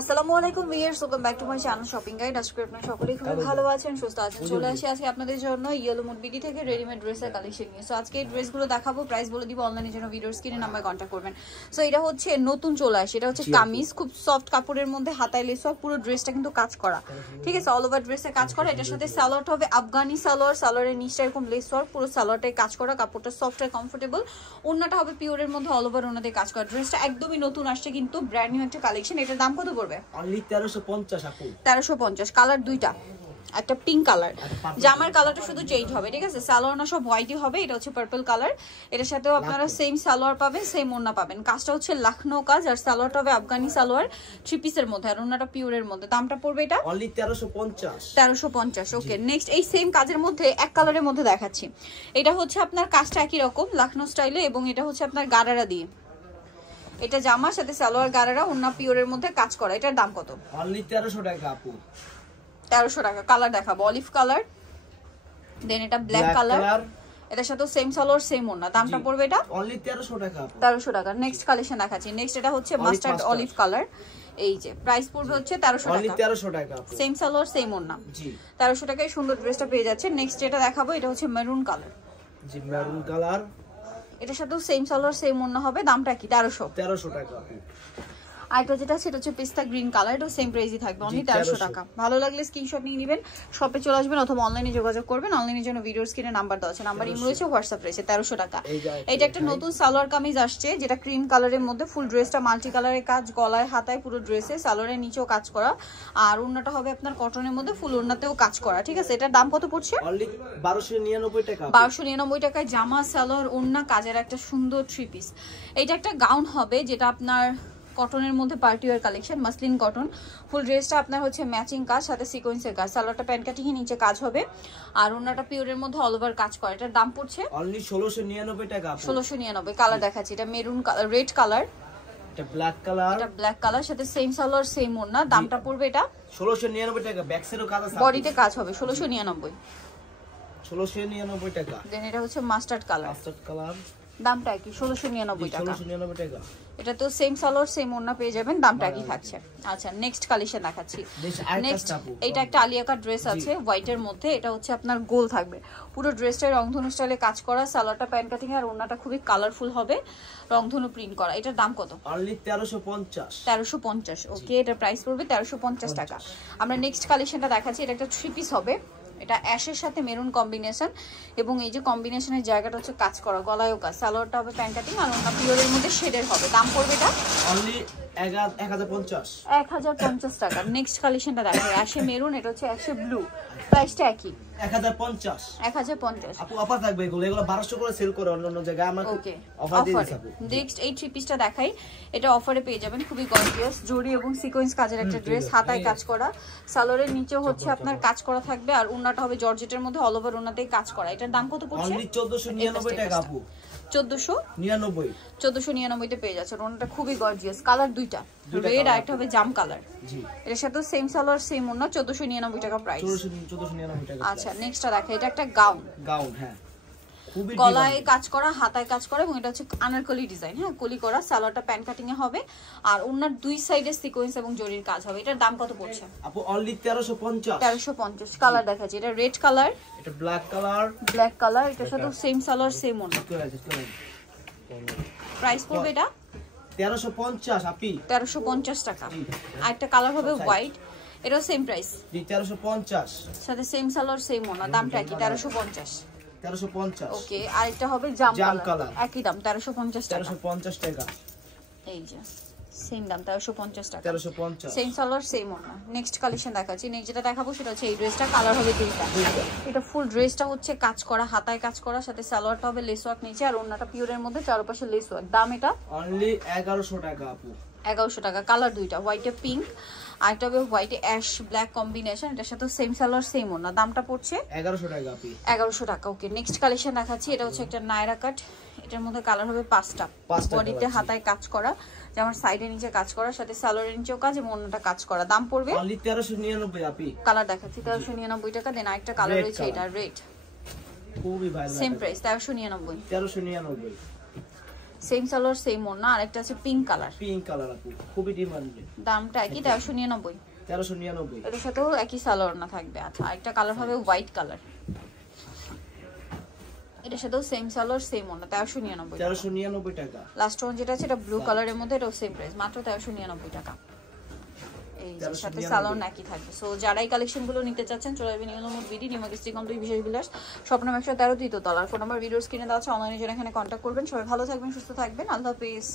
আসসালামু আলাইকুম viewers, welcome back to my channel shopping guide. আজকে আপনারা সকলেই খুব ভালো আছেন, সুস্থ আছেন। চলে আসি আজকে আপনাদের জন্য ইয়েলো মুড বিডি থেকে রেডিমেড ড্রেসের কালেকশন নিয়ে। সো আজকে এই ড্রেসগুলো দেখাবো, প্রাইস বলে দিব। অনলাইনের জন্য ভিডিওর স্ক্রিনে নাম্বার কন্ট্যাক্ট করবেন। সো এটা হচ্ছে নতুন চলে আসে, এটা হচ্ছে কামিজ, খুব সফট কাপড়ের মধ্যে হাতায় লেস ওয়ার্ক, পুরো ড্রেসটা কিন্তু কাজ করা, ঠিক আছে, অল ওভার ড্রেসে কাজ করা। এটার সাথে সালোয়ারটা হবে আফগানি সালোয়ার, সালোয়ারের নিচটা এরকম লেস ওয়ার্ক, পুরো সালোয়ারটাই কাজ করা, কাপড়টা সফট আর কমফোর্টেবল। ওড়নাটা হবে পিওরের মধ্যে অল ওভার ওড়নাতে কাজ করা। ড্রেসটা একদমই নতুন আসছে, কিন্তু ব্র্যান্ড নিউ একটা কালেকশন। এটার দাম কত পড়বে? অনলি 1350 আপু। 1350। কালার দুইটা, একটা পিঙ্ক কালার, জামার কালারটা শুধু চেঞ্জ হবে, ঠিক আছে। সালোয়ার না সব হোয়াইটই হবে, এটা হচ্ছে পার্পল কালার। এটার সাথেও আপনারা সেম সালোয়ার পাবেন, সেম ওড়না পাবেন। কাজটা হচ্ছে লখনৌ কাজ, আর সালোয়ারটা হবে আফগানি সালোয়ার, 3 পিসের মধ্যে, আর ওড়নাটা পিওরের মধ্যে। দামটা পড়বে এটা অনলি 1350। 1350। ওকে, নেক্সট এই সেম কাজের মধ্যে এক কালারের মধ্যে দেখাচ্ছি। এটা হচ্ছে আপনার কাজটা একই রকম লখনৌ স্টাইলে, এবং এটা হচ্ছে আপনার গারারা দিয়ে। এটা জামার সাথে সালোয়ার গারারা, ওড়না পিওরের মধ্যে কাজ করা। এটার দাম কত? অনলি 1300 টাকা আপু। 1300 টাকা। কালার দেখাবো, অলিভ কালার, দেন এটা ব্ল্যাক কালার, এটার সাথে সেম সালোয়ার সেম ওড়না। দামটা পড়বে এটা অনলি 1300 টাকা আপু। 1300 টাকা। নেক্সট কালেকশন দেখাচ্ছি। নেক্সট এটা হচ্ছে মাস্টার্ড অলিভ কালার, এই যে প্রাইস পড়বে হচ্ছে 1300 টাকা। অনলি 1300 টাকা আপু। সেম সালোয়ার সেম ওড়না, জি 1300 টাকায় সুন্দর ড্রেসটা পেয়ে যাচ্ছে। নেক্সট যেটা দেখাবো, এটা হচ্ছে মেরুন কালার, জি মেরুন কালার, এটার সাথেও সেম সালোয়ার সেম ওড়না হবে। দামটা কি? 1300 টাকা আপু। আর এটা যেটা সেটা হচ্ছে পিস্তা গ্রিন কালার, এটা সেম প্রাইসই থাকবে, অনলি 1300 টাকা। ভালো লাগলে স্ক্রিনশট নিয়ে নেবেন, শপে চলে আসবেন অথবা অনলাইনে যোগাযোগ করবেন। অনলাইনের জন্য ভিডিওর স্ক্রিনে নাম্বার দেওয়া আছে, নাম্বার ইমো রয়েছে, হোয়াটসঅ্যাপ রয়েছে। 1300 টাকা। এটা একটা নতুন সালোয়ার কামিজ আসছে, যেটা ক্রিম কালারের মধ্যে, ফুল ড্রেসটা মাল্টি কালারের কাজ, গলায় হাতায় পুরো ড্রেসে, সালোয়ারের নিচেও কাজ করা, আর ওড়নাটা হবে আপনার কটনের মধ্যে, ফুল ওড়নাতেও কাজ করা, ঠিক আছে। এটার দাম কত পড়ছে? অনলি 1299 টাকা। 1299 টাকায় জামা, সালোয়ার, ওড়না কাজের একটা সুন্দর 3 পিস। এটা একটা গাউন হবে, যেটা আপনার কটনের মধ্যে party wear collection, muslin cotton. Full ড্রেসটা আপনার হচ্ছে ম্যাচিং কাজ, সাথে সিকোয়েন্সের কাজ, সালোয়ারটা প্যান্ট কাটিং নিচে কাজ হবে, আর ওড়নাটা পিওরের মধ্যে অল ওভার কাজ করে। এটার দাম পড়ছে অনলি 1699 টাকা। 1699। কালার দেখাচ্ছি, এটা মেরুন কালার, রেড কালার, এটা ব্ল্যাক কালার, এটা ব্ল্যাক কালার, সাথে সেম সালোয়ার সেম ওড়না। দামটা পড়বে এটা 1699 টাকা। ব্যাক সাইডেও কাজ আছে, বডিতে কাজ হবে। 1699। 1699 টাকা। দেন এটা হচ্ছে মাস্টার্ড কালার, মাস্টার্ড কালার, দামটা কি? 1699 টাকা। 1699 টাকা। এটা তো সেম সালোয়ার সেম ওড়না পেয়ে যাবেন, দামটা কি থাকছে। আচ্ছা, নেক্সট কালেকশন দেখাচ্ছি। নেক্সট এটা একটা আলিয়া কাট ড্রেস আছে হোয়াইটের মধ্যে, এটা হচ্ছে আপনার গোল থাকবে, পুরো ড্রেসটা রংধনু স্টাইলে কাজ করা, সালোয়ারটা প্যান্ট কাটিং, আর ওড়নাটা খুবই কালারফুল হবে, রংধনু প্রিন্ট করা। এটার দাম কত? অনলি 1350। 1350। ওকে, এটার প্রাইস পড়বে 1350 টাকা। আমরা নেক্সট কালেকশনটা দেখাচ্ছি। এটা একটা 3 পিস হবে, এটা অ্যাশের সাথে মেরুন কম্বিনেশন, এবং এই যে কম্বিনেশনের জায়গাটা হচ্ছে কাজ করা, গলায়ও কাজ, সালোয়ারটা হবে প্যান্ট কাটিং, আর ওড়না পিওরের মধ্যে শেডের হবে। দাম পড়বে এটা অনলি 1050। 1050 টাকা। নেক্সট কালেকশনটা দেখো, অ্যাশে মেরুন, এটা হচ্ছে অ্যাশে ব্লু, প্রাইসটা একই 1050। 1050। আপু অফার থাকবে, এগুলো 1200 করে সেল করে অন্য জায়গায়, আমরা ওকে অফার দিয়ে দিছি আপু। নেক্সট এই 3 পিসটা দেখাই, এটা অফারে পেয়ে যাবেন, খুবই গর্জিয়াস, জরি এবং সিকোয়েন্স কাজের একটা ড্রেস, হাতায় কাজ করা, সালোয়ারের নিচেও হচ্ছে আপনার কাজ করা থাকবে, আর ওড়নাটা হবে জর্জেটের মধ্যে, অল ওভার ওড়নাতেই কাজ করা। এটার দাম কত পড়ছে? অনলি 1499 টাকা আপু। 1499 তে পেয়ে যাচ্ছে। ওড়নাটা খুবই গর্জিয়াস, কালার দুইটা, রেড আর একটা হবে জাম কালার, জি। এর সাথে সেম সালোয়ার সেম ওড়না, 1499 টাকা প্রাইস। 1499 টাকা। আচ্ছা, নেক্সটটা দেখা, এটা একটা গাউন, হ্যাঁ, খুবই গলায় কাজ করা, হাতায় কাজ করা, এবং এটা হচ্ছে আনারকলি ডিজাইন, হ্যাঁ, কলি করা, সালোয়ারটা প্যান্ট কাটিং এ হবে, আর ওনার দুই সাইডে সিকোয়েন্স এবং জরির কাজ হবে। এটার দাম কত পড়ছে? আপু অনলি 1350। 1350। কালার দেখাচ্ছি, এটা রেড কালার, এটা ব্ল্যাক কালার, এটার সাথে সেম সালোয়ার সেম ওড়না। প্রাইস পড়বে এটা 1350 আপি। 1350 টাকা। আর একটা কালার হবে হোয়াইট, এটাও সেম প্রাইস, 1350, সাথে সেম সালোয়ার সেম ওড়না। দামটা কি? 1350। 1350। ওকে, আর একটা হবে জাম কালার, একই দাম 1350 টাকা। 1350 টাকা। এই যে সেম দাম 1350 টাকা, 1350, সেম সালোয়ার সেম ওড়না। নেক্সট কালেকশন দেখাচ্ছি। নেক্সট যেটা দেখাবো সেটা হচ্ছে এই ড্রেসটা, কালার হবে দুইটা। এটা ফুল ড্রেসটা হচ্ছে কাজ করা, হাতায় কাজ করা, সাথে সালোয়ারটা হবে লেস ওয়ার্ক নিচে, আর ওড়নাটা পিওরের মধ্যে চারপাশে লেস ওয়ার্ক। দাম এটা অনলি 1100 টাকা আপু। 1100 টাকা। কালার দুইটা, হোয়াইটে পিঙ্ক, আর একটা হবে হোয়াইটে অ্যাশ ব্ল্যাক কম্বিনেশন, এটার সাথে সেম সালোয়ার সেম ওড়না। দামটা পড়ছে 1100 টাকা আপি। 1100 টাকা। ওকে, নেক্সট কালেকশন দেখাচ্ছি। এটা হচ্ছে একটা নায়রা কাট, এটার মধ্যে কালার হবে 5টা, বডিতে হাতায় কাজ করা, যেমন সাইডে নিচে কাজ করা, সাথে সালোয়ারের নিচেও কাজ এবং ওড়নাটা কাজ করা। দাম পড়বে অনলি 1399 আপি। কালার দেখাচ্ছি 1399 টাকা। দেন আরেকটা কালার রয়েছে, এটা রেড, খুবই ভালো, same price 1399। 1399। Same salwar same ওড়না, আরেকটা আছে পিঙ্ক কালার। পিঙ্ক কালার আপু, খুবই ডিমান্ডে। দামটা একই 1399। 1399। এটার সাথেও একই সালোয়ার ওড়না থাকবে। আচ্ছা, আরেকটা কালার হবে হোয়াইট কালার, এটার সাথেও সেম সালোয়ার সেম ওড়না, 1399। 1399 টাকা। লাস্ট ওয়ান যেটা আছে এটা ব্লু কালারের মধ্যে, এটাও সেম প্রাইস, মাত্র 1399 টাকা। এই যে সাথে সালোয়ার নাকি থাকবে। সো যারা এই কালেকশনগুলো নিতে চাচ্ছেন চলে আসবেন ইয়েলো মুড বিডি, নিমাগিস্ট্রি কমপ্লিট বিশেষ বিলাস, স্বপ্ন 113 তৃতীয় তলার। ফোন নাম্বার ভিডিওর স্ক্রিনে দেওয়া আছে, অনলাইনে যারা এখানে কন্ট্যাক্ট করবেন। সবাই ভালো থাকবেন, সুস্থ থাকবেন, আল্লাহ হাফেজ।